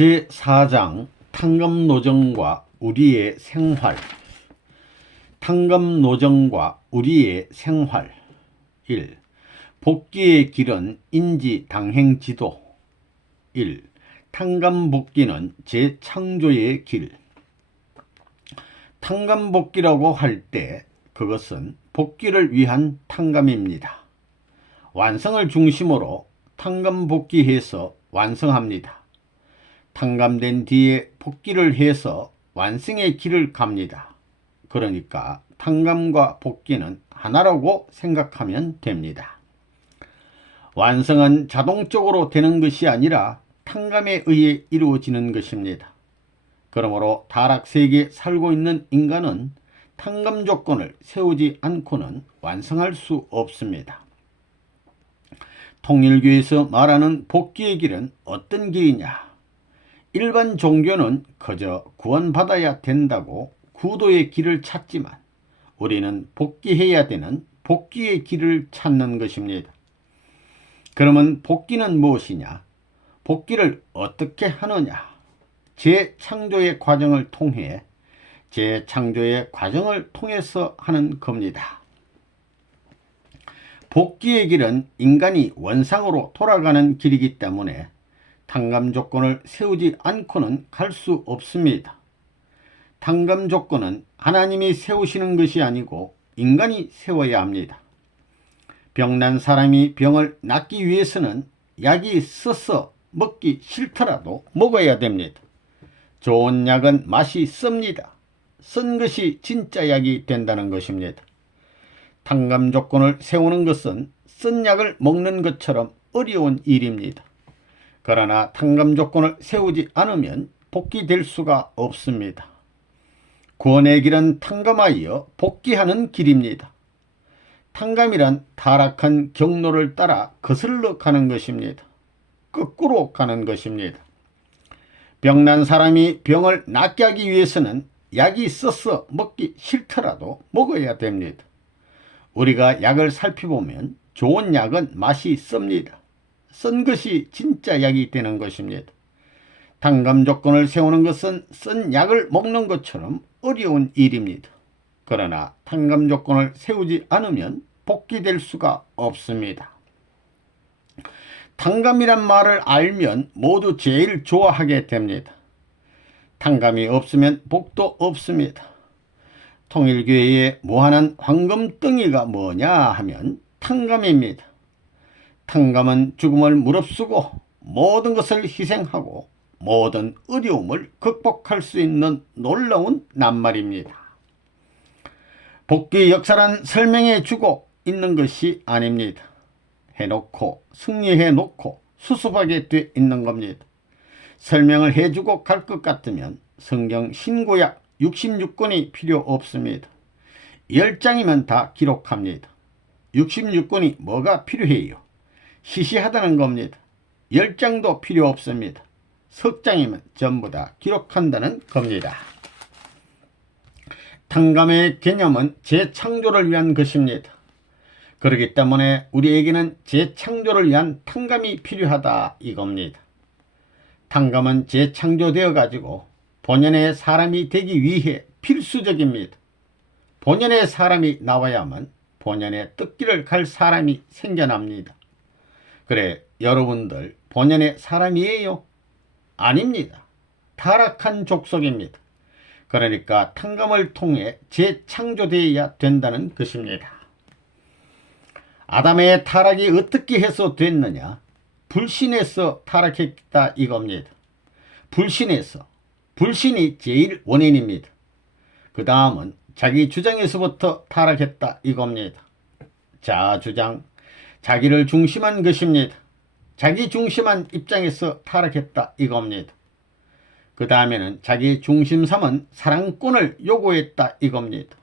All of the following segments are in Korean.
제4장 탕감노정과 우리의 생활. 탕감노정과 우리의 생활. 1. 복귀의 길은 인지당행지도. 1. 탕감복귀는 재창조의 길. 탕감복귀라고 할 때 그것은 복귀를 위한 탕감입니다. 완성을 중심으로 탕감복귀해서 완성합니다. 탕감된 뒤에 복귀를 해서 완성의 길을 갑니다. 그러니까 탕감과 복귀는 하나라고 생각하면 됩니다. 완성은 자동적으로 되는 것이 아니라 탕감에 의해 이루어지는 것입니다. 그러므로 타락세계에 살고 있는 인간은 탕감 조건을 세우지 않고는 완성할 수 없습니다. 통일교에서 말하는 복귀의 길은 어떤 길이냐? 일반 종교는 그저 구원받아야 된다고 구도의 길을 찾지만 우리는 복귀해야 되는 복귀의 길을 찾는 것입니다. 그러면 복귀는 무엇이냐? 복귀를 어떻게 하느냐? 재창조의 과정을 통해 재창조의 과정을 통해서 하는 겁니다. 복귀의 길은 인간이 원상으로 돌아가는 길이기 때문에 탕감 조건을 세우지 않고는 갈 수 없습니다. 탕감 조건은 하나님이 세우시는 것이 아니고 인간이 세워야 합니다. 병난 사람이 병을 낫기 위해서는 약이 써서 먹기 싫더라도 먹어야 됩니다. 좋은 약은 맛이 씁니다. 쓴 것이 진짜 약이 된다는 것입니다. 탕감 조건을 세우는 것은 쓴 약을 먹는 것처럼 어려운 일입니다. 그러나 탕감 조건을 세우지 않으면 복귀될 수가 없습니다. 구원의 길은 탕감하여 복귀하는 길입니다. 탕감이란 타락한 경로를 따라 거슬러 가는 것입니다. 거꾸로 가는 것입니다. 병난 사람이 병을 낫게 하기 위해서는 약이 써서 먹기 싫더라도 먹어야 됩니다. 우리가 약을 살펴보면 좋은 약은 맛이 씁니다. 쓴 것이 진짜 약이 되는 것입니다. 탕감 조건을 세우는 것은 쓴 약을 먹는 것처럼 어려운 일입니다. 그러나 탕감 조건을 세우지 않으면 복귀될 수가 없습니다. 탕감이란 말을 알면 모두 제일 좋아하게 됩니다. 탕감이 없으면 복도 없습니다. 통일교회의 무한한 황금덩이가 뭐냐 하면 탕감입니다. 탕감은 죽음을 무릅쓰고 모든 것을 희생하고 모든 어려움을 극복할 수 있는 놀라운 낱말입니다. 복귀 역사란 설명해 주고 있는 것이 아닙니다. 해놓고 승리해 놓고 수습하게 돼 있는 겁니다. 설명을 해주고 갈 것 같으면 성경 신구약 66권이 필요 없습니다. 10장이면 다 기록합니다. 66권이 뭐가 필요해요? 시시하다는 겁니다. 10장도 필요 없습니다. 석장이면 전부 다 기록한다는 겁니다. 탕감의 개념은 재창조를 위한 것입니다. 그렇기 때문에 우리에게는 재창조를 위한 탕감이 필요하다 이겁니다. 탕감은 재창조되어 가지고 본연의 사람이 되기 위해 필수적입니다. 본연의 사람이 나와야만 본연의 뜻길을 갈 사람이 생겨납니다. 그래, 여러분들 본연의 사람이에요? 아닙니다. 타락한 족속입니다. 그러니까 탕감을 통해 재창조되어야 된다는 것입니다. 아담의 타락이 어떻게 해서 됐느냐? 불신에서 타락했다 이겁니다. 불신이 제일 원인입니다. 그 다음은 자기 주장에서부터 타락했다 이겁니다. 자주장, 자기를 중심한 것입니다. 자기 중심한 입장에서 타락했다 이겁니다. 그 다음에는 자기 중심 삼은 사랑권을 요구했다 이겁니다.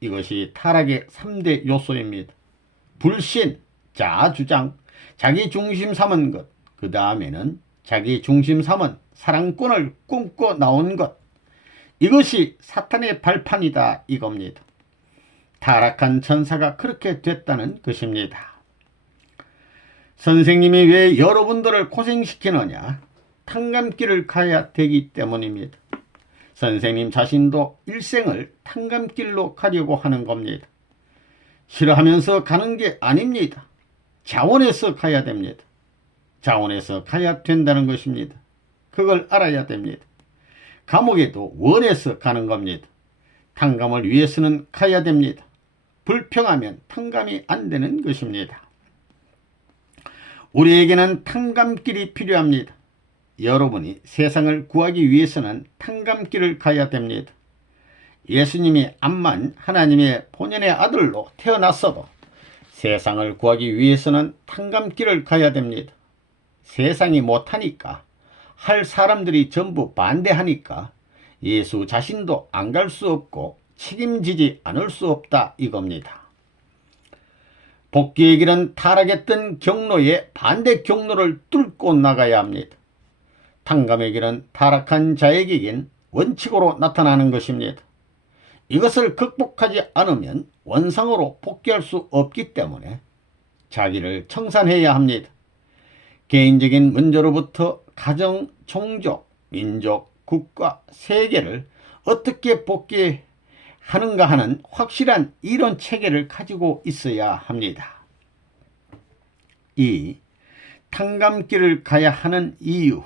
이것이 타락의 3대 요소입니다. 불신, 자주장, 자기 중심 삼은 것, 그 다음에는 자기 중심 삼은 사랑권을 꿈꿔 나온 것, 이것이 사탄의 발판이다 이겁니다. 타락한 천사가 그렇게 됐다는 것입니다. 선생님이 왜 여러분들을 고생시키느냐? 탕감길을 가야 되기 때문입니다. 선생님 자신도 일생을 탕감길로 가려고 하는 겁니다. 싫어하면서 가는 게 아닙니다. 자원해서 가야 됩니다. 자원해서 가야 된다는 것입니다. 그걸 알아야 됩니다. 감옥에도 원해서 가는 겁니다. 탕감을 위해서는 가야 됩니다. 불평하면 탕감이 안 되는 것입니다. 우리에게는 탕감길이 필요합니다. 여러분이 세상을 구하기 위해서는 탕감길을 가야 됩니다. 예수님이 암만 하나님의 본연의 아들로 태어났어도 세상을 구하기 위해서는 탕감길을 가야 됩니다. 세상이 못하니까, 할 사람들이 전부 반대하니까 예수 자신도 안 갈 수 없고 책임지지 않을 수 없다 이겁니다. 복귀의 길은 타락했던 경로의 반대 경로를 뚫고 나가야 합니다. 탕감의 길은 타락한 자에게겐 원칙으로 나타나는 것입니다. 이것을 극복하지 않으면 원상으로 복귀할 수 없기 때문에 자기를 청산해야 합니다. 개인적인 문제로부터 가정, 종족, 민족, 국가, 세계를 어떻게 복귀하는가 하는 확실한 이론 체계를 가지고 있어야 합니다. 이 탕감길을 가야 하는 이유,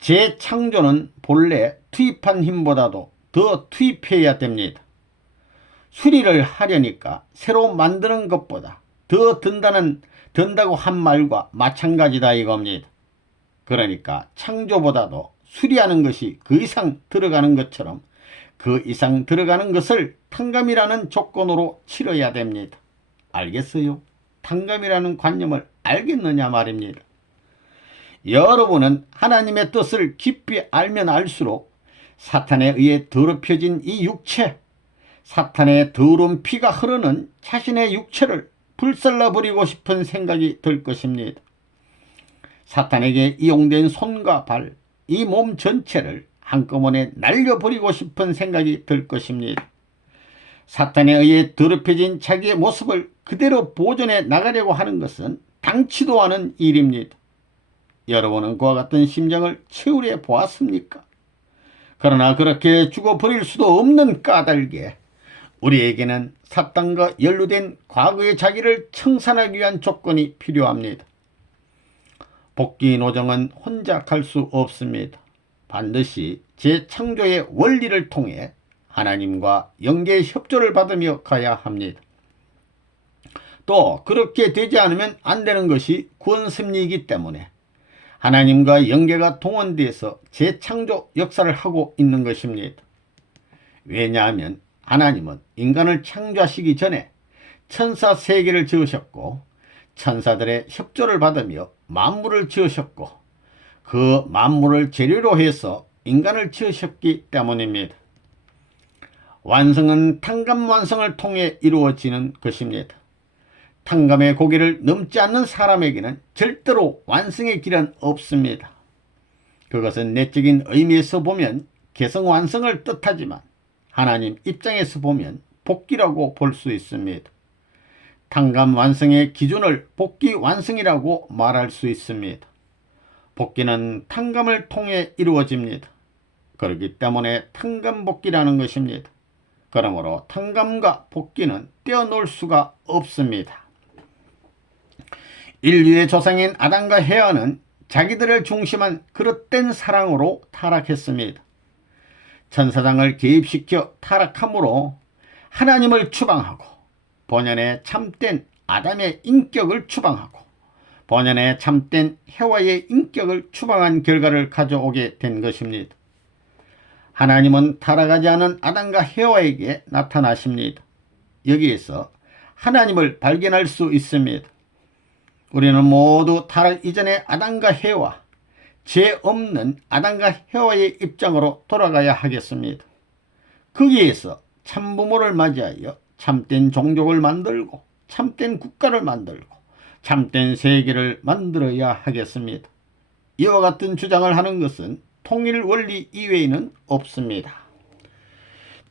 재창조는 본래 투입한 힘보다도 더 투입해야 됩니다. 수리를 하려니까 새로 만드는 것보다 더 든다고 한 말과 마찬가지다 이겁니다. 그러니까 창조보다도 수리하는 것이 그 이상 들어가는 것처럼 그 이상 들어가는 것을 탕감이라는 조건으로 치러야 됩니다. 알겠어요? 탕감이라는 관념을 알겠느냐 말입니다. 여러분은 하나님의 뜻을 깊이 알면 알수록 사탄에 의해 더럽혀진 이 육체, 사탄의 더러운 피가 흐르는 자신의 육체를 불살라버리고 싶은 생각이 들 것입니다. 사탄에게 이용된 손과 발, 이 몸 전체를 한꺼번에 날려버리고 싶은 생각이 들 것입니다. 사탄에 의해 더럽혀진 자기의 모습을 그대로 보존해 나가려고 하는 것은 당치도 않은 일입니다. 여러분은 그와 같은 심정을 최후에 보았습니까? 그러나 그렇게 죽어버릴 수도 없는 까닭에 우리에게는 사탄과 연루된 과거의 자기를 청산하기 위한 조건이 필요합니다. 복귀 노정은 혼자 갈 수 없습니다. 반드시 재창조의 원리를 통해 하나님과 영계의 협조를 받으며 가야 합니다. 또 그렇게 되지 않으면 안 되는 것이 구원섭리이기 때문에 하나님과 영계가 동원돼서 재창조 역사를 하고 있는 것입니다. 왜냐하면 하나님은 인간을 창조하시기 전에 천사 세계를 지으셨고 천사들의 협조를 받으며 만물을 지으셨고 그 만물을 재료로 해서 인간을 지으셨기 때문입니다. 완성은 탕감 완성을 통해 이루어지는 것입니다. 탕감의 고개를 넘지 않는 사람에게는 절대로 완성의 길은 없습니다. 그것은 내적인 의미에서 보면 개성 완성을 뜻하지만 하나님 입장에서 보면 복귀라고 볼 수 있습니다. 탕감 완성의 기준을 복귀 완성이라고 말할 수 있습니다. 복귀는 탕감을 통해 이루어집니다. 그렇기 때문에 탕감 복귀라는 것입니다. 그러므로 탕감과 복귀는 떼어놓을 수가 없습니다. 인류의 조상인 아담과 헤아는 자기들을 중심한 그릇된 사랑으로 타락했습니다. 천사장을 개입시켜 타락함으로 하나님을 추방하고 본연의 참된 아담의 인격을 추방하고 본연의 참된 해와의 인격을 추방한 결과를 가져오게 된 것입니다. 하나님은 타락하지 않은 아담과 헤와에게 나타나십니다. 여기에서 하나님을 발견할 수 있습니다. 우리는 모두 타락 이전의 아담과 헤와, 죄 없는 아담과 헤와의 입장으로 돌아가야 하겠습니다. 거기에서 참부모를 맞이하여 참된 종족을 만들고 참된 국가를 만들고 참된 세계를 만들어야 하겠습니다. 이와 같은 주장을 하는 것은 통일 원리 이외에는 없습니다.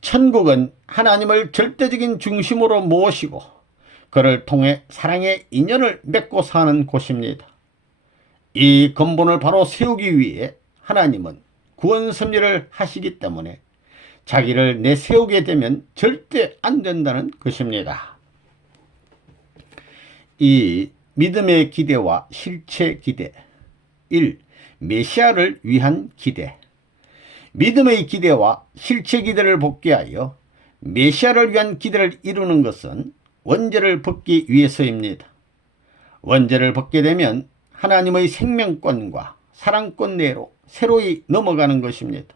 천국은 하나님을 절대적인 중심으로 모시고 그를 통해 사랑의 인연을 맺고 사는 곳입니다. 이 근본을 바로 세우기 위해 하나님은 구원 섭리를 하시기 때문에 자기를 내세우게 되면 절대 안 된다는 것입니다. 이 믿음의 기대와 실체 기대. 1. 메시아를 위한 기대. 믿음의 기대와 실체 기대를 복귀하여 메시아를 위한 기대를 이루는 것은 원죄를 벗기 위해서입니다. 원죄를 벗게 되면 하나님의 생명권과 사랑권 내로 새로이 넘어가는 것입니다.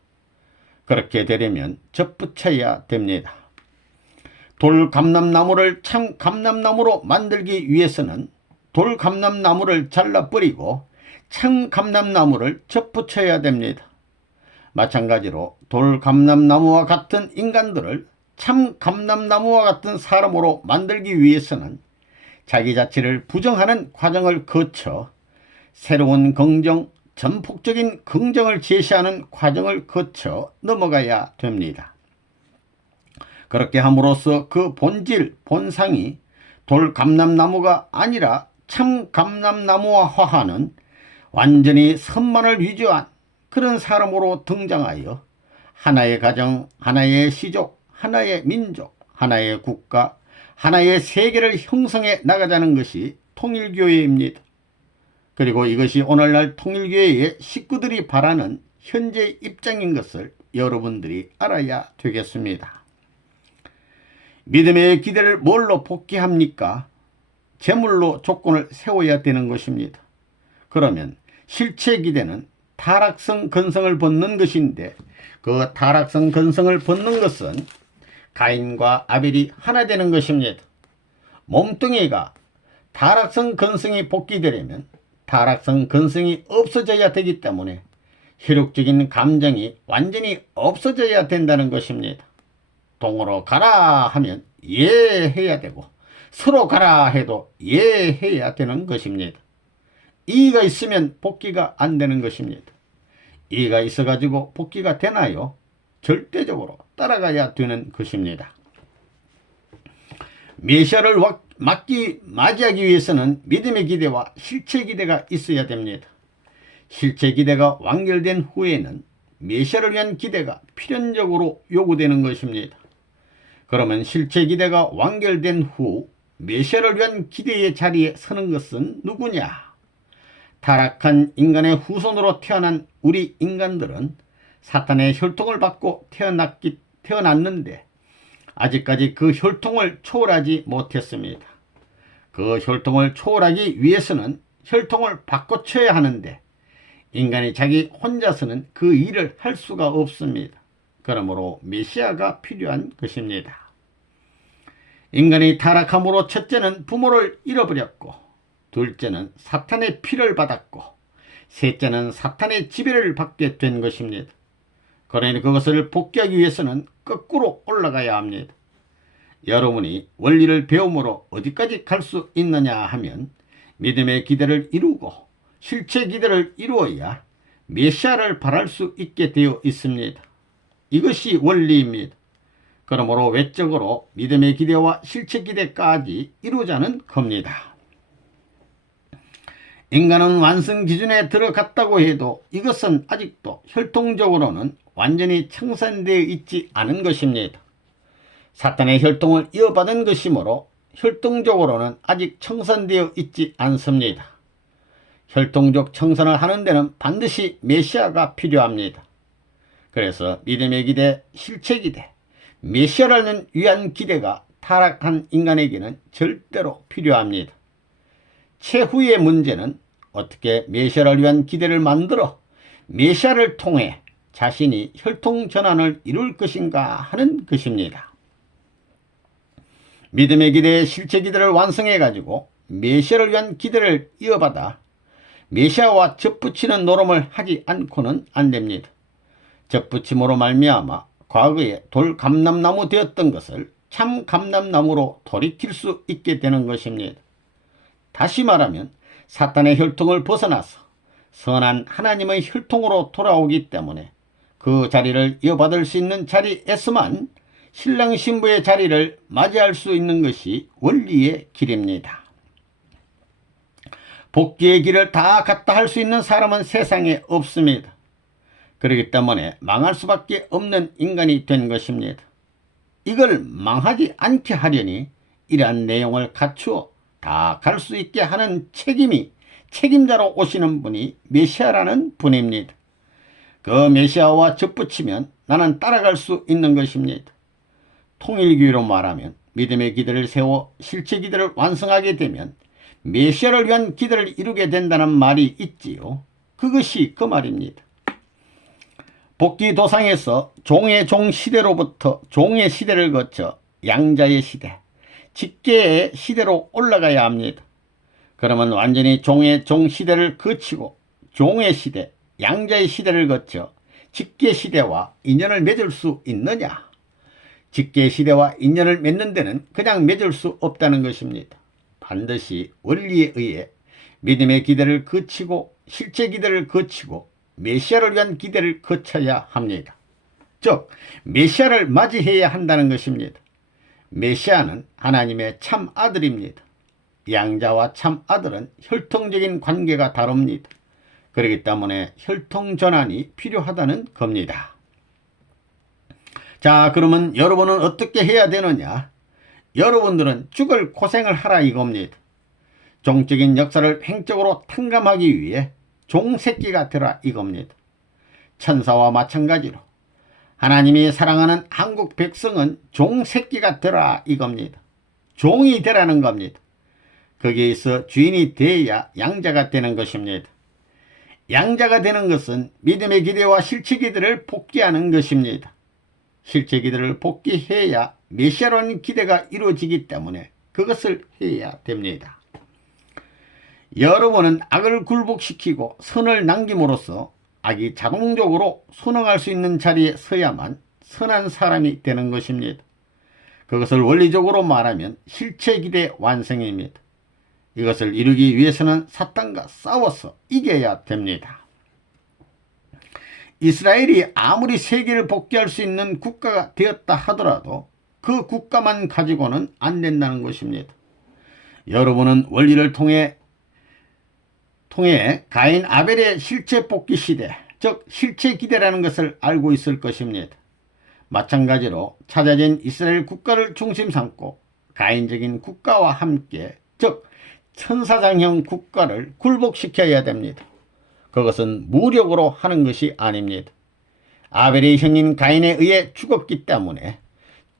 그렇게 되려면 접붙여야 됩니다. 돌감람나무를 참 감람나무로 만들기 위해서는 돌감람나무를 잘라버리고 참 감람나무를 접붙여야 됩니다. 마찬가지로 돌감람나무와 같은 인간들을 참 감람나무와 같은 사람으로 만들기 위해서는 자기 자체를 부정하는 과정을 거쳐 새로운 긍정, 전폭적인 긍정을 제시하는 과정을 거쳐 넘어가야 됩니다. 그렇게 함으로써 그 본질, 본상이 돌감람나무가 아니라 참 감람나무와 화하는 완전히 선만을 위조한 그런 사람으로 등장하여 하나의 가정, 하나의 시족, 하나의 민족, 하나의 국가, 하나의 세계를 형성해 나가자는 것이 통일교회입니다. 그리고 이것이 오늘날 통일교회의 식구들이 바라는 현재 입장인 것을 여러분들이 알아야 되겠습니다. 믿음의 기대를 뭘로 복귀합니까? 제물로 조건을 세워야 되는 것입니다. 그러면 실체 기대는 타락성 근성을 벗는 것인데 그 타락성 근성을 벗는 것은 가인과 아벨이 하나 되는 것입니다. 몸뚱이가 타락성 근성이 복귀되려면 타락성 근성이 없어져야 되기 때문에 혈육적인 감정이 완전히 없어져야 된다는 것입니다. 동으로 가라 하면 예 해야 되고 서로 가라 해도 예 해야 되는 것입니다. 이의가 있으면 복귀가 안 되는 것입니다. 이의가 있어가지고 복귀가 되나요? 절대적으로 따라가야 되는 것입니다. 메시아를 맞이하기 위해서는 믿음의 기대와 실체 기대가 있어야 됩니다. 실체 기대가 완결된 후에는 메시아를 위한 기대가 필연적으로 요구되는 것입니다. 그러면 실체 기대가 완결된 후 메시아를 위한 기대의 자리에 서는 것은 누구냐? 타락한 인간의 후손으로 태어난 우리 인간들은 사탄의 혈통을 받고 태어났는데 아직까지 그 혈통을 초월하지 못했습니다. 그 혈통을 초월하기 위해서는 혈통을 바꿔쳐야 하는데 인간이 자기 혼자서는 그 일을 할 수가 없습니다. 그러므로 메시아가 필요한 것입니다. 인간이 타락함으로 첫째는 부모를 잃어버렸고 둘째는 사탄의 피를 받았고 셋째는 사탄의 지배를 받게 된 것입니다. 그러니 그것을 복귀하기 위해서는 거꾸로 올라가야 합니다. 여러분이 원리를 배움으로 어디까지 갈 수 있느냐 하면 믿음의 기대를 이루고 실체 기대를 이루어야 메시아를 바랄 수 있게 되어 있습니다. 이것이 원리입니다. 그러므로 외적으로 믿음의 기대와 실체 기대까지 이루자는 겁니다. 인간은 완성 기준에 들어갔다고 해도 이것은 아직도 혈통적으로는 완전히 청산되어 있지 않은 것입니다. 사탄의 혈통을 이어받은 것이므로 혈통적으로는 아직 청산되어 있지 않습니다. 혈통적 청산을 하는 데는 반드시 메시아가 필요합니다. 그래서 믿음의 기대, 실체 기대, 메시아를 위한 기대가 타락한 인간에게는 절대로 필요합니다. 최후의 문제는 어떻게 메시아를 위한 기대를 만들어 메시아를 통해 자신이 혈통 전환을 이룰 것인가 하는 것입니다. 믿음의 기대, 실체 기대를 완성해 가지고 메시아를 위한 기대를 이어받아 메시아와 접붙이는 노름을 하지 않고는 안 됩니다. 접붙임으로 말미암아 과거에 돌감람나무 되었던 것을 참 감람나무로 돌이킬 수 있게 되는 것입니다. 다시 말하면 사탄의 혈통을 벗어나서 선한 하나님의 혈통으로 돌아오기 때문에 그 자리를 이어받을 수 있는 자리에서만 신랑 신부의 자리를 맞이할 수 있는 것이 원리의 길입니다. 복귀의 길을 다 갔다 할 수 있는 사람은 세상에 없습니다. 그렇기 때문에 망할 수밖에 없는 인간이 된 것입니다. 이걸 망하지 않게 하려니 이러한 내용을 갖추어 다 갈 수 있게 하는 책임자로 오시는 분이 메시아라는 분입니다. 그 메시아와 접붙이면 나는 따라갈 수 있는 것입니다. 통일교회로 말하면 믿음의 기대를 세워 실제 기대를 완성하게 되면 메시아를 위한 기대를 이루게 된다는 말이 있지요. 그것이 그 말입니다. 복귀 도상에서 종의 종 시대로부터 종의 시대를 거쳐 양자의 시대, 직계의 시대로 올라가야 합니다. 그러면 완전히 종의 종 시대를 거치고 종의 시대, 양자의 시대를 거쳐 직계 시대와 인연을 맺을 수 있느냐? 직계 시대와 인연을 맺는 데는 그냥 맺을 수 없다는 것입니다. 반드시 원리에 의해 믿음의 기대를 거치고 실제 기대를 거치고 메시아를 위한 기대를 거쳐야 합니다. 즉 메시아를 맞이해야 한다는 것입니다. 메시아는 하나님의 참 아들입니다. 양자와 참 아들은 혈통적인 관계가 다릅니다. 그렇기 때문에 혈통전환이 필요하다는 겁니다. 자, 그러면 여러분은 어떻게 해야 되느냐? 여러분들은 죽을 고생을 하라 이겁니다. 종적인 역사를 횡적으로 탕감하기 위해 종새끼가 되라 이겁니다. 천사와 마찬가지로 하나님이 사랑하는 한국 백성은 종새끼가 되라 이겁니다. 종이 되라는 겁니다. 거기에서 주인이 되어야 양자가 되는 것입니다. 양자가 되는 것은 믿음의 기대와 실체 기대를 복귀하는 것입니다. 실체 기대를 복귀해야 메시아라는 기대가 이루어지기 때문에 그것을 해야 됩니다. 여러분은 악을 굴복시키고 선을 남김으로써 악이 자동적으로 순응할 수 있는 자리에 서야만 선한 사람이 되는 것입니다. 그것을 원리적으로 말하면 실체 기대 완성입니다. 이것을 이루기 위해서는 사탄과 싸워서 이겨야 됩니다. 이스라엘이 아무리 세계를 복귀할 수 있는 국가가 되었다 하더라도 그 국가만 가지고는 안 된다는 것입니다. 여러분은 원리를 통해 가인 아벨의 실체 복귀 시대, 즉 실체 기대라는 것을 알고 있을 것입니다. 마찬가지로 찾아진 이스라엘 국가를 중심 삼고 가인적인 국가와 함께, 즉 천사장형 국가를 굴복시켜야 됩니다. 그것은 무력으로 하는 것이 아닙니다. 아벨의 형인 가인에 의해 죽었기 때문에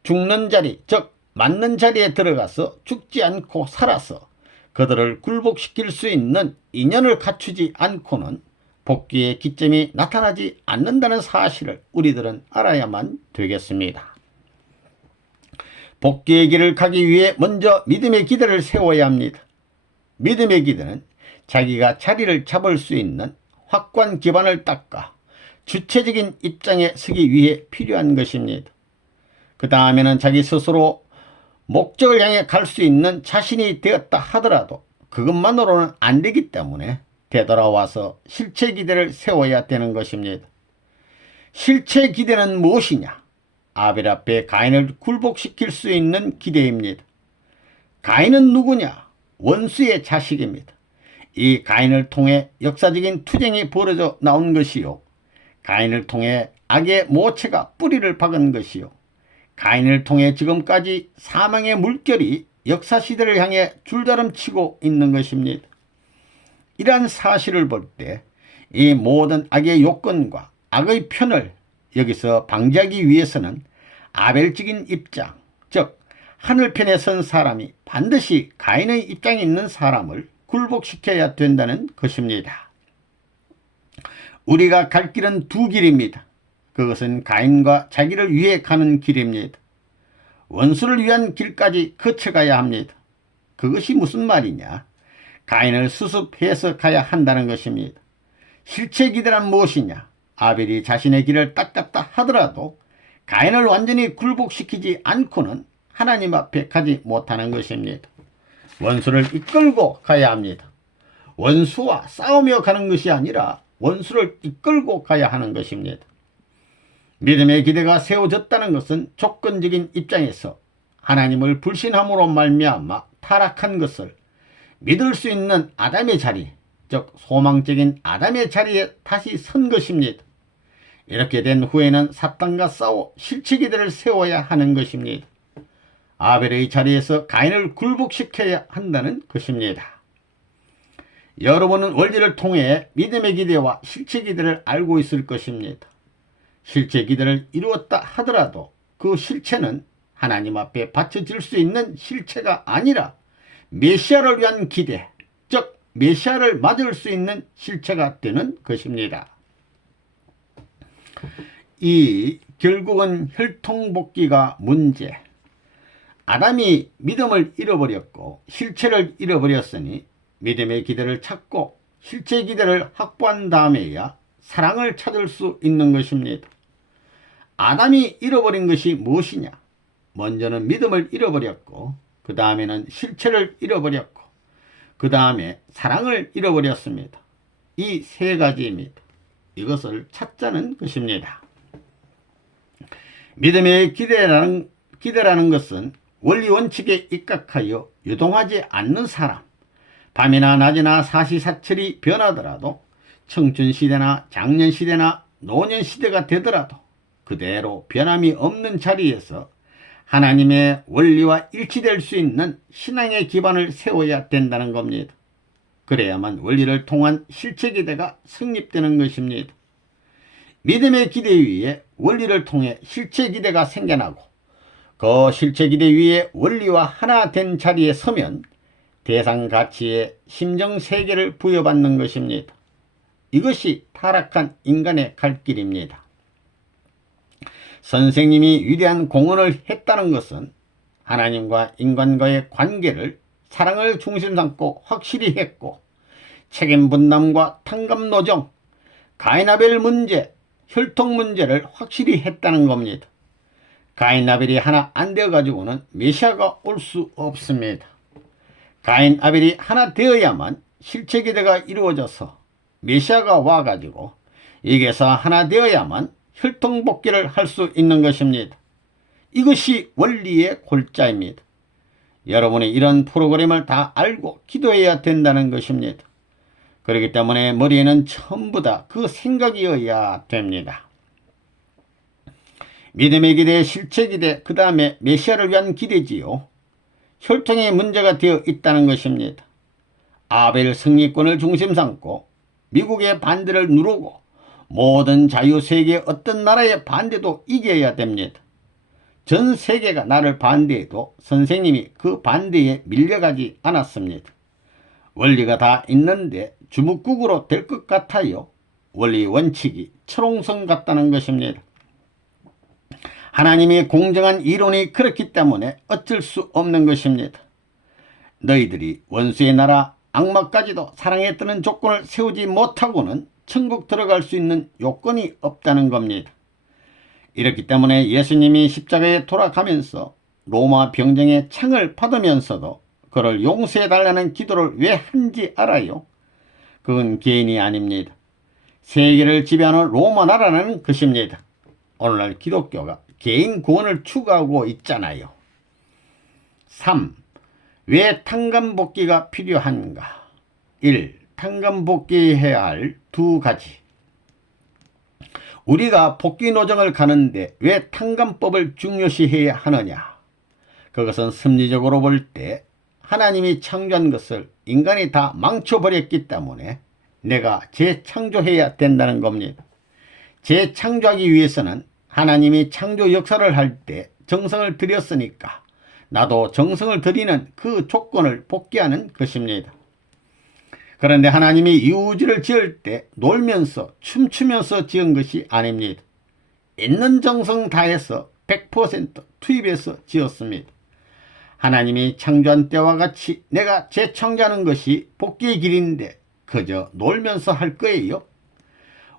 죽는 자리, 즉 맞는 자리에 들어가서 죽지 않고 살아서 그들을 굴복시킬 수 있는 인연을 갖추지 않고는 복귀의 기점이 나타나지 않는다는 사실을 우리들은 알아야만 되겠습니다. 복귀의 길을 가기 위해 먼저 믿음의 기대를 세워야 합니다. 믿음의 기대는 자기가 자리를 잡을 수 있는 확고한 기반을 닦아 주체적인 입장에 서기 위해 필요한 것입니다. 그 다음에는 자기 스스로 목적을 향해 갈 수 있는 자신이 되었다 하더라도 그것만으로는 안 되기 때문에 되돌아와서 실체 기대를 세워야 되는 것입니다. 실체 기대는 무엇이냐? 아벨 앞에 가인을 굴복시킬 수 있는 기대입니다. 가인은 누구냐? 원수의 자식입니다. 이 가인을 통해 역사적인 투쟁이 벌어져 나온 것이요, 가인을 통해 악의 모체가 뿌리를 박은 것이요, 가인을 통해 지금까지 사망의 물결이 역사시대를 향해 줄다름치고 있는 것입니다. 이러한 사실을 볼 때 이 모든 악의 요건과 악의 편을 여기서 방지하기 위해서는 아벨적인 입장, 즉 하늘편에 선 사람이 반드시 가인의 입장에 있는 사람을 굴복시켜야 된다는 것입니다. 우리가 갈 길은 두 길입니다. 그것은 가인과 자기를 위해 가는 길입니다. 원수를 위한 길까지 거쳐가야 합니다. 그것이 무슨 말이냐? 가인을 수습해서 가야 한다는 것입니다. 실체 기대란 무엇이냐? 아벨이 자신의 길을 닦았다 하더라도 가인을 완전히 굴복시키지 않고는 하나님 앞에 가지 못하는 것입니다. 원수를 이끌고 가야 합니다. 원수와 싸우며 가는 것이 아니라 원수를 이끌고 가야 하는 것입니다. 믿음의 기대가 세워졌다는 것은 조건적인 입장에서 하나님을 불신함으로 말미암아 타락한 것을 믿을 수 있는 아담의 자리, 즉 소망적인 아담의 자리에 다시 선 것입니다. 이렇게 된 후에는 사탄과 싸워 실체기들을 세워야 하는 것입니다. 아벨의 자리에서 가인을 굴복시켜야 한다는 것입니다. 여러분은 원리를 통해 믿음의 기대와 실체 기대를 알고 있을 것입니다. 실체 기대를 이루었다 하더라도 그 실체는 하나님 앞에 바쳐질 수 있는 실체가 아니라 메시아를 위한 기대, 즉 메시아를 맞을 수 있는 실체가 되는 것입니다. 이 결국은 혈통복귀가 문제. 아담이 믿음을 잃어버렸고 실체를 잃어버렸으니 믿음의 기대를 찾고 실체 기대를 확보한 다음에야 사랑을 찾을 수 있는 것입니다. 아담이 잃어버린 것이 무엇이냐? 먼저는 믿음을 잃어버렸고 그 다음에는 실체를 잃어버렸고 그 다음에 사랑을 잃어버렸습니다. 이 세 가지입니다. 이것을 찾자는 것입니다. 믿음의 기대라는 것은 원리 원칙에 입각하여 유동하지 않는 사람, 밤이나 낮이나 사시사철이 변하더라도 청춘시대나 장년시대나 노년시대가 되더라도 그대로 변함이 없는 자리에서 하나님의 원리와 일치될 수 있는 신앙의 기반을 세워야 된다는 겁니다. 그래야만 원리를 통한 실체 기대가 성립되는 것입니다. 믿음의 기대 위에 원리를 통해 실체 기대가 생겨나고 그 실체 기대 위에 원리와 하나 된 자리에 서면 대상 가치에 심정 세계를 부여받는 것입니다. 이것이 타락한 인간의 갈 길입니다. 선생님이 위대한 공헌을 했다는 것은 하나님과 인간과의 관계를 사랑을 중심 삼고 확실히 했고 책임 분담과 탕감 노정, 가인 아벨 문제, 혈통 문제를 확실히 했다는 겁니다. 가인 아벨이 하나 안 되어 가지고는 메시아가 올 수 없습니다. 가인 아벨이 하나 되어야만 실체 기대가 이루어져서 메시아가 와 가지고 여기서 하나 되어야만 혈통 복귀를 할 수 있는 것입니다. 이것이 원리의 골자입니다. 여러분이 이런 프로그램을 다 알고 기도해야 된다는 것입니다. 그렇기 때문에 머리에는 전부 다 그 생각이어야 됩니다. 믿음의 기대, 실체 기대, 그 다음에 메시아를 위한 기대지요. 혈통의 문제가 되어 있다는 것입니다. 아벨 승리권을 중심 삼고 미국의 반대를 누르고 모든 자유세계 어떤 나라의 반대도 이겨야 됩니다. 전 세계가 나를 반대해도 선생님이 그 반대에 밀려가지 않았습니다. 원리가 다 있는데 주먹국으로 될 것 같아요. 원리 원칙이 철옹성 같다는 것입니다. 하나님의 공정한 이론이 그렇기 때문에 어쩔 수 없는 것입니다. 너희들이 원수의 나라 악마까지도 사랑에 뜨는 조건을 세우지 못하고는 천국 들어갈 수 있는 요건이 없다는 겁니다. 이렇기 때문에 예수님이 십자가에 돌아가면서 로마 병정의 창을 받으면서도 그를 용서해달라는 기도를 왜 한지 알아요? 그건 개인이 아닙니다. 세계를 지배하는 로마 나라는 것입니다. 오늘날 기독교가 개인 구원을 추구하고 있잖아요. 3. 왜 탕감복귀가 필요한가? 1. 탕감복귀해야 할 두 가지. 우리가 복귀 노정을 가는데 왜 탕감법을 중요시해야 하느냐? 그것은 섭리적으로 볼 때 하나님이 창조한 것을 인간이 다 망쳐버렸기 때문에 내가 재창조해야 된다는 겁니다. 재창조하기 위해서는 하나님이 창조 역사를 할 때 정성을 들였으니까 나도 정성을 들이는 그 조건을 복귀하는 것입니다. 그런데 하나님이 이 우주를 지을 때 놀면서 춤추면서 지은 것이 아닙니다. 있는 정성 다해서 100% 투입해서 지었습니다. 하나님이 창조한 때와 같이 내가 재창조하는 것이 복귀의 길인데 그저 놀면서 할 거예요.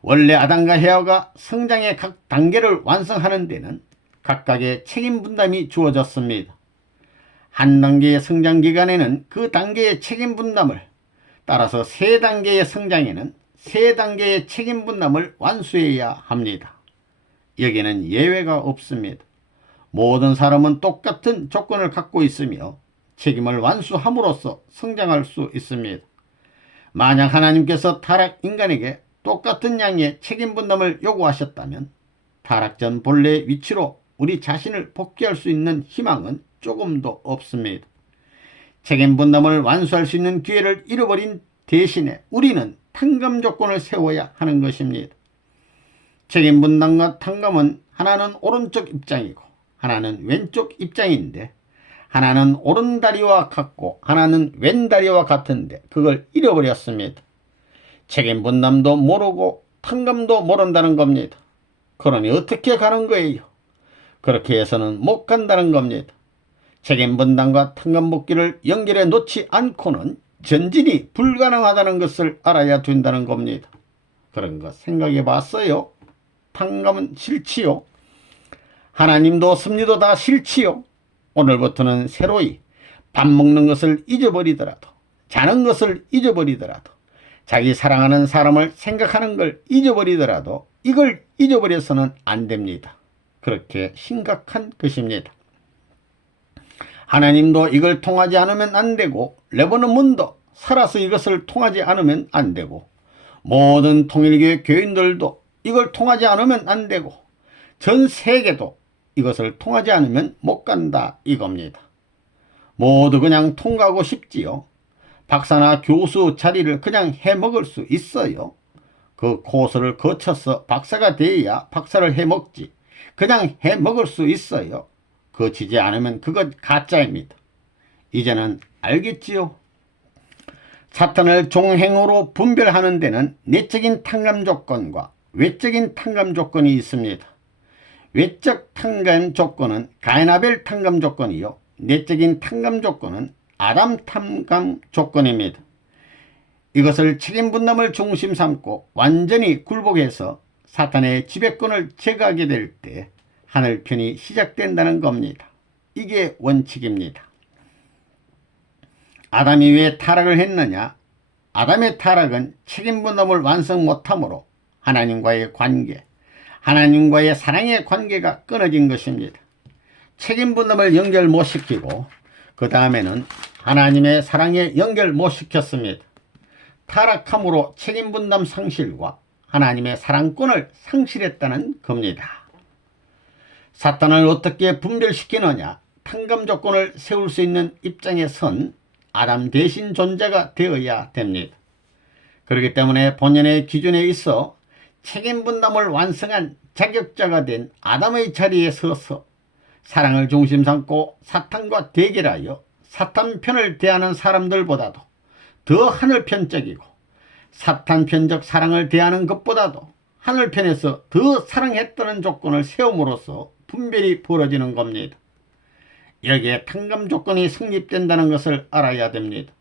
원래 아담과 헤아가 성장의 각 단계를 완성하는 데는 각각의 책임 분담이 주어졌습니다. 한 단계의 성장 기간에는 그 단계의 책임 분담을, 따라서 세 단계의 성장에는 세 단계의 책임 분담을 완수해야 합니다. 여기에는 예외가 없습니다. 모든 사람은 똑같은 조건을 갖고 있으며 책임을 완수함으로써 성장할 수 있습니다. 만약 하나님께서 타락 인간에게 똑같은 양의 책임 분담을 요구하셨다면 타락 전 본래의 위치로 우리 자신을 복귀할 수 있는 희망은 조금도 없습니다. 책임 분담을 완수할 수 있는 기회를 잃어버린 대신에 우리는 탕감 조건을 세워야 하는 것입니다. 책임 분담과 탕감은 하나는 오른쪽 입장이고 하나는 왼쪽 입장인데 하나는 오른다리와 같고 하나는 왼다리와 같은데 그걸 잃어버렸습니다. 책임 분담도 모르고 탕감도 모른다는 겁니다. 그러니 어떻게 가는 거예요? 그렇게 해서는 못 간다는 겁니다. 책임 분담과 탕감 복귀를 연결해 놓지 않고는 전진이 불가능하다는 것을 알아야 된다는 겁니다. 그런 거 생각해 봤어요? 탕감은 싫지요? 하나님도 섭리도 다 싫지요? 오늘부터는 새로이 밥 먹는 것을 잊어버리더라도 자는 것을 잊어버리더라도 자기 사랑하는 사람을 생각하는 걸 잊어버리더라도 이걸 잊어버려서는 안 됩니다. 그렇게 심각한 것입니다. 하나님도 이걸 통하지 않으면 안 되고 레버넌 문도 살아서 이것을 통하지 않으면 안 되고 모든 통일교회 교인들도 이걸 통하지 않으면 안 되고 전 세계도 이것을 통하지 않으면 못 간다 이겁니다. 모두 그냥 통과하고 싶지요. 박사나 교수 자리를 그냥 해먹을 수 있어요. 그 코스를 거쳐서 박사가 돼야 박사를 해먹지. 그냥 해먹을 수 있어요. 거치지 않으면 그건 가짜입니다. 이제는 알겠지요? 사탄을 종행으로 분별하는 데는 내적인 탕감 조건과 외적인 탕감 조건이 있습니다. 외적 탕감 조건은 가인아벨 탕감 조건이요. 내적인 탕감 조건은 아담 탕감 조건입니다. 이것을 책임 분담을 중심 삼고 완전히 굴복해서 사탄의 지배권을 제거하게 될 때 하늘편이 시작된다는 겁니다. 이게 원칙입니다. 아담이 왜 타락을 했느냐? 아담의 타락은 책임 분담을 완성 못함으로 하나님과의 관계, 하나님과의 사랑의 관계가 끊어진 것입니다. 책임 분담을 연결 못 시키고 그 다음에는 하나님의 사랑에 연결 못 시켰습니다. 타락함으로 책임 분담 상실과 하나님의 사랑권을 상실했다는 겁니다. 사탄을 어떻게 분별시키느냐? 탕감 조건을 세울 수 있는 입장에 선 아담 대신 존재가 되어야 됩니다. 그렇기 때문에 본연의 기준에 있어 책임 분담을 완성한 자격자가 된 아담의 자리에 서서 사랑을 중심 삼고 사탄과 대결하여 사탄 편을 대하는 사람들보다도 더 하늘편적이고 사탄 편적 사랑을 대하는 것보다도 하늘편에서 더 사랑했다는 조건을 세움으로써 분별이 벌어지는 겁니다. 여기에 탕감 조건이 성립된다는 것을 알아야 됩니다.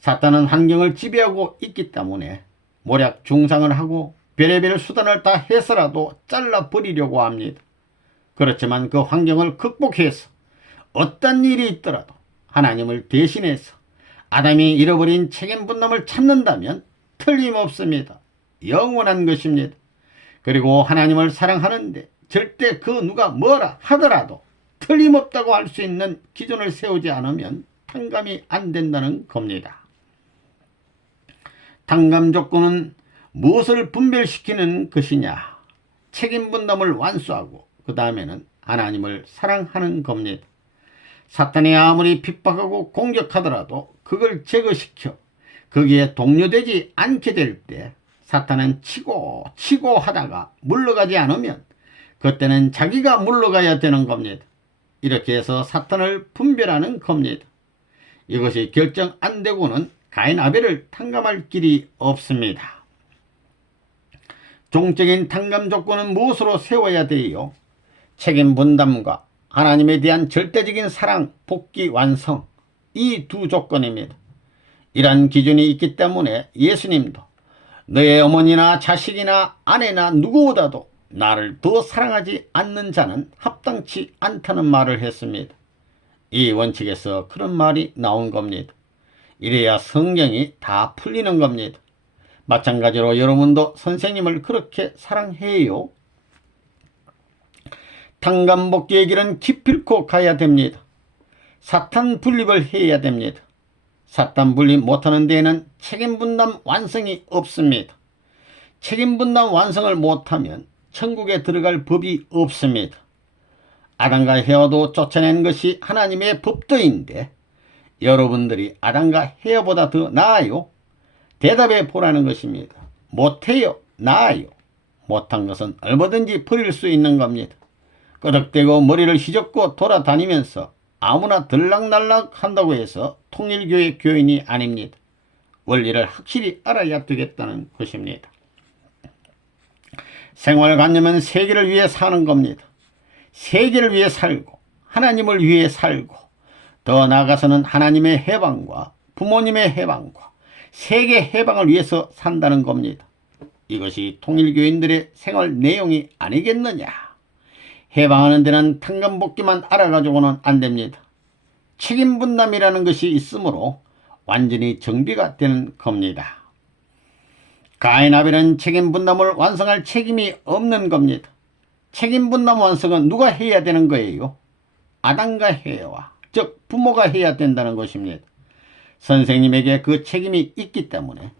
사탄은 환경을 지배하고 있기 때문에 모략 중상을 하고 별의별 수단을 다 해서라도 잘라버리려고 합니다. 그렇지만 그 환경을 극복해서 어떤 일이 있더라도 하나님을 대신해서 아담이 잃어버린 책임 분담을 찾는다면 틀림없습니다. 영원한 것입니다. 그리고 하나님을 사랑하는데 절대 그 누가 뭐라 하더라도 틀림없다고 할 수 있는 기준을 세우지 않으면 탕감이 안 된다는 겁니다. 탕감 조건은 무엇을 분별시키는 것이냐? 책임 분담을 완수하고 그 다음에는 하나님을 사랑하는 겁니다. 사탄이 아무리 핍박하고 공격하더라도 그걸 제거시켜 거기에 동료되지 않게 될 때 사탄은 치고 하다가 물러가지 않으면 그때는 자기가 물러가야 되는 겁니다. 이렇게 해서 사탄을 분별하는 겁니다. 이것이 결정 안 되고는 가인 아벨을 탕감할 길이 없습니다. 종적인 탕감 조건은 무엇으로 세워야 돼요? 책임 분담과 하나님에 대한 절대적인 사랑, 복귀, 완성, 이 두 조건입니다. 이러한 기준이 있기 때문에 예수님도 너의 어머니나 자식이나 아내나 누구보다도 나를 더 사랑하지 않는 자는 합당치 않다는 말을 했습니다. 이 원칙에서 그런 말이 나온 겁니다. 이래야 성경이 다 풀리는 겁니다. 마찬가지로 여러분도 선생님을 그렇게 사랑해요. 탕감복귀의 길은 기필코 가야 됩니다. 사탄 분립을 해야 됩니다. 사탄 분립 못하는 데에는 책임 분담 완성이 없습니다. 책임 분담 완성을 못하면 천국에 들어갈 법이 없습니다. 아담과 헤어도 쫓아낸 것이 하나님의 법도인데 여러분들이 아담과 헤어보다 더 나아요? 대답해 보라는 것입니다. 못해요? 나아요? 못한 것은 얼마든지 버릴 수 있는 겁니다. 끄덕대고 머리를 휘젓고 돌아다니면서 아무나 들락날락 한다고 해서 통일교회 교인이 아닙니다. 원리를 확실히 알아야 되겠다는 것입니다. 생활관념은 세계를 위해 사는 겁니다. 세계를 위해 살고 하나님을 위해 살고 더 나아가서는 하나님의 해방과 부모님의 해방과 세계 해방을 위해서 산다는 겁니다. 이것이 통일교인들의 생활 내용이 아니겠느냐. 해방하는 데는 탕감복귀만 알아가지고는 안 됩니다. 책임분담이라는 것이 있으므로 완전히 정비가 되는 겁니다. 가인 아벨은 책임분담을 완성할 책임이 없는 겁니다. 책임분담 완성은 누가 해야 되는 거예요? 아담과 헤와, 즉 부모가 해야 된다는 것입니다. 선생님에게 그 책임이 있기 때문에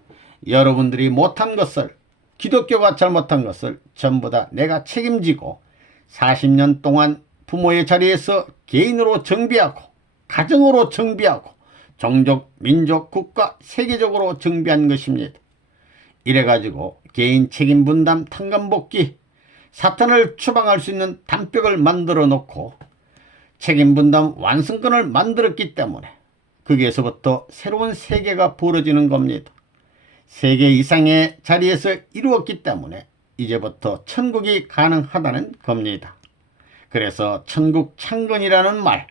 여러분들이 못한 것을, 기독교가 잘못한 것을 전부 다 내가 책임지고 40년 동안 부모의 자리에서 개인으로 정비하고 가정으로 정비하고 종족, 민족, 국가, 세계적으로 정비한 것입니다. 이래가지고 개인 책임분담 탕감복귀, 사탄을 추방할 수 있는 담벽을 만들어 놓고 책임분담 완성권을 만들었기 때문에 거기에서부터 새로운 세계가 벌어지는 겁니다. 세계 이상의 자리에서 이루었기 때문에 이제부터 천국이 가능하다는 겁니다. 그래서 천국 창건이라는 말,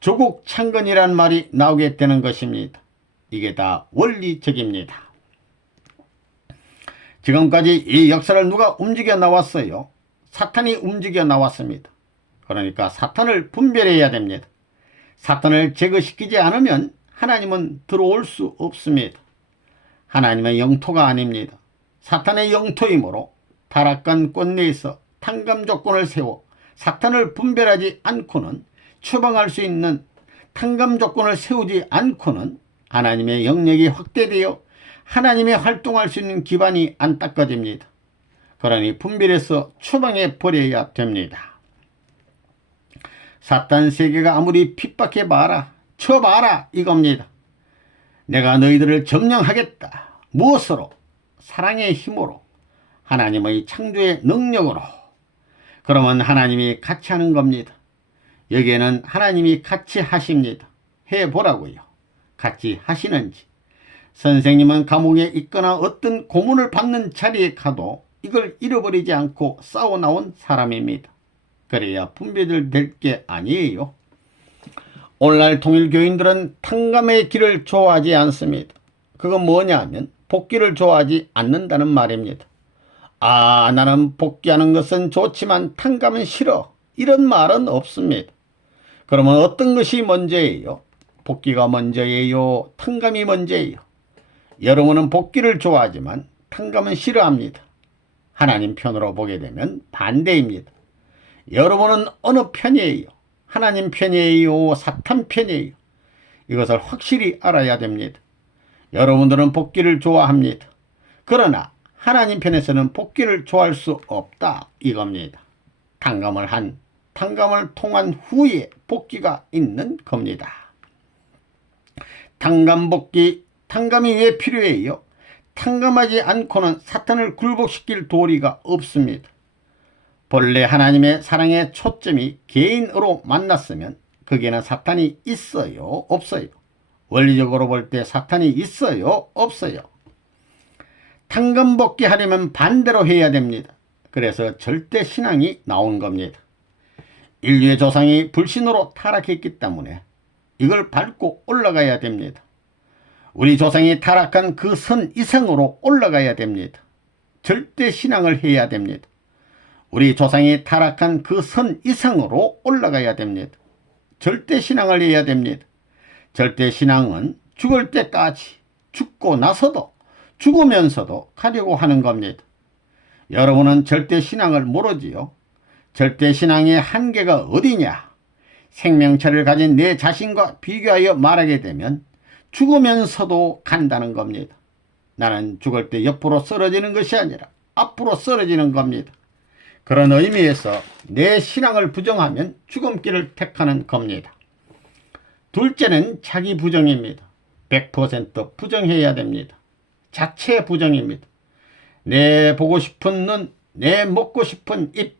조국 창건이라는 말이 나오게 되는 것입니다. 이게 다 원리적입니다. 지금까지 이 역사를 누가 움직여 나왔어요? 사탄이 움직여 나왔습니다. 그러니까 사탄을 분별해야 됩니다. 사탄을 제거시키지 않으면 하나님은 들어올 수 없습니다. 하나님의 영토가 아닙니다. 사탄의 영토이므로 타락한 꽃내에서 탕감 조건을 세워 사탄을 분별하지 않고는 추방할 수 있는 탕감 조건을 세우지 않고는 하나님의 영역이 확대되어 하나님이 활동할 수 있는 기반이 안 닦아집니다. 그러니 분별해서 추방해 버려야 됩니다. 사탄 세계가 아무리 핍박해봐라, 쳐봐라 이겁니다. 내가 너희들을 점령하겠다. 무엇으로? 사랑의 힘으로, 하나님의 창조의 능력으로. 그러면 하나님이 같이 하는 겁니다. 여기에는 하나님이 같이 하십니다. 해보라고요. 같이 하시는지. 선생님은 감옥에 있거나 어떤 고문을 받는 자리에 가도 이걸 잃어버리지 않고 싸워나온 사람입니다. 그래야 분별될 게 아니에요. 오늘날 통일교인들은 탕감의 길을 좋아하지 않습니다. 그건 뭐냐 하면 복귀를 좋아하지 않는다는 말입니다. 아, 나는 복귀하는 것은 좋지만 탕감은 싫어. 이런 말은 없습니다. 그러면 어떤 것이 먼저예요? 복귀가 먼저예요? 탕감이 먼저예요? 여러분은 복귀를 좋아하지만 탕감은 싫어합니다. 하나님 편으로 보게 되면 반대입니다. 여러분은 어느 편이에요? 하나님 편이에요? 사탄 편이에요? 이것을 확실히 알아야 됩니다. 여러분들은 복귀를 좋아합니다. 그러나 하나님 편에서는 복귀를 좋아할 수 없다 이겁니다. 탕감을 통한 후에 복귀가 있는 겁니다. 탕감 복귀, 탕감이 왜 필요해요? 탕감하지 않고는 사탄을 굴복시킬 도리가 없습니다. 본래 하나님의 사랑의 초점이 개인으로 만났으면 거기에는 사탄이 있어요? 없어요? 원리적으로 볼 때 사탄이 있어요? 없어요? 탕감복귀 하려면 반대로 해야 됩니다. 그래서 절대신앙이 나온 겁니다. 인류의 조상이 불신으로 타락했기 때문에 이걸 밟고 올라가야 됩니다. 우리 조상이 타락한 그 선 이상으로 올라가야 됩니다. 절대신앙을 해야 됩니다. 우리 조상이 타락한 그 선 이상으로 올라가야 됩니다. 절대신앙을 해야 됩니다. 절대신앙은 죽을 때까지, 죽고 나서도, 죽으면서도 가려고 하는 겁니다. 여러분은 절대신앙을 모르지요? 절대신앙의 한계가 어디냐? 생명체를 가진 내 자신과 비교하여 말하게 되면 죽으면서도 간다는 겁니다. 나는 죽을 때 옆으로 쓰러지는 것이 아니라 앞으로 쓰러지는 겁니다. 그런 의미에서 내 신앙을 부정하면 죽음길을 택하는 겁니다. 둘째는 자기 부정입니다. 100% 부정해야 됩니다. 자체 부정입니다. 내 보고 싶은 눈, 내 먹고 싶은 입.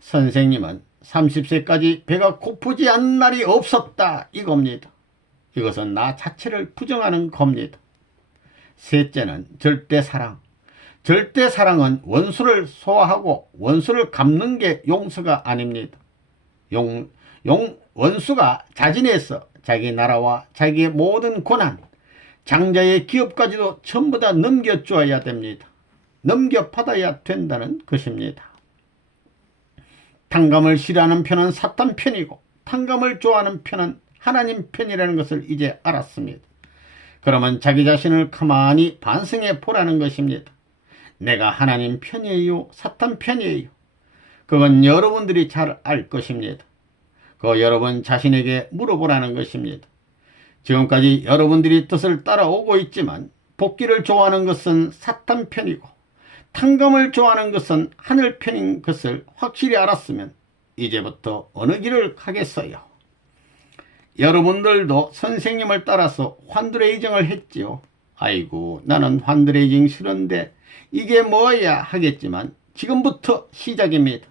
선생님은 30세까지 배가 고프지 않은 날이 없었다 이겁니다. 이것은 나 자체를 부정하는 겁니다. 셋째는 절대사랑. 절대사랑은 원수를 소화하고 원수를 갚는 게 용서가 아닙니다. 원수가 자진해서 자기 나라와 자기의 모든 고난, 장자의 기업까지도 전부 다 넘겨줘야 됩니다. 넘겨받아야 된다는 것입니다. 탕감을 싫어하는 편은 사탄 편이고 탕감을 좋아하는 편은 하나님 편이라는 것을 이제 알았습니다. 그러면 자기 자신을 가만히 반성해 보라는 것입니다. 내가 하나님 편이에요? 사탄 편이에요? 그건 여러분들이 잘 알 것입니다. 그 여러분 자신에게 물어보라는 것입니다. 지금까지 여러분들이 뜻을 따라오고 있지만 복귀를 좋아하는 것은 사탄 편이고 탕감을 좋아하는 것은 하늘 편인 것을 확실히 알았으면 이제부터 어느 길을 가겠어요? 여러분들도 선생님을 따라서 환드레이징을 했지요. 아이고 나는 환드레이징 싫은데 이게 뭐야 하겠지만 지금부터 시작입니다.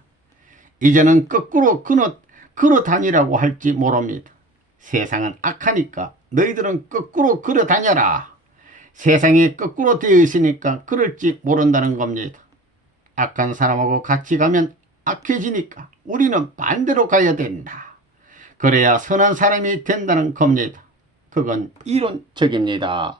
이제는 거꾸로 걸어 다니라고 할지 모릅니다. 세상은 악하니까 너희들은 거꾸로 걸어 다녀라. 세상이 거꾸로 되어 있으니까 그럴지 모른다는 겁니다. 악한 사람하고 같이 가면 악해지니까 우리는 반대로 가야 된다. 그래야 선한 사람이 된다는 겁니다. 그건 이론적입니다.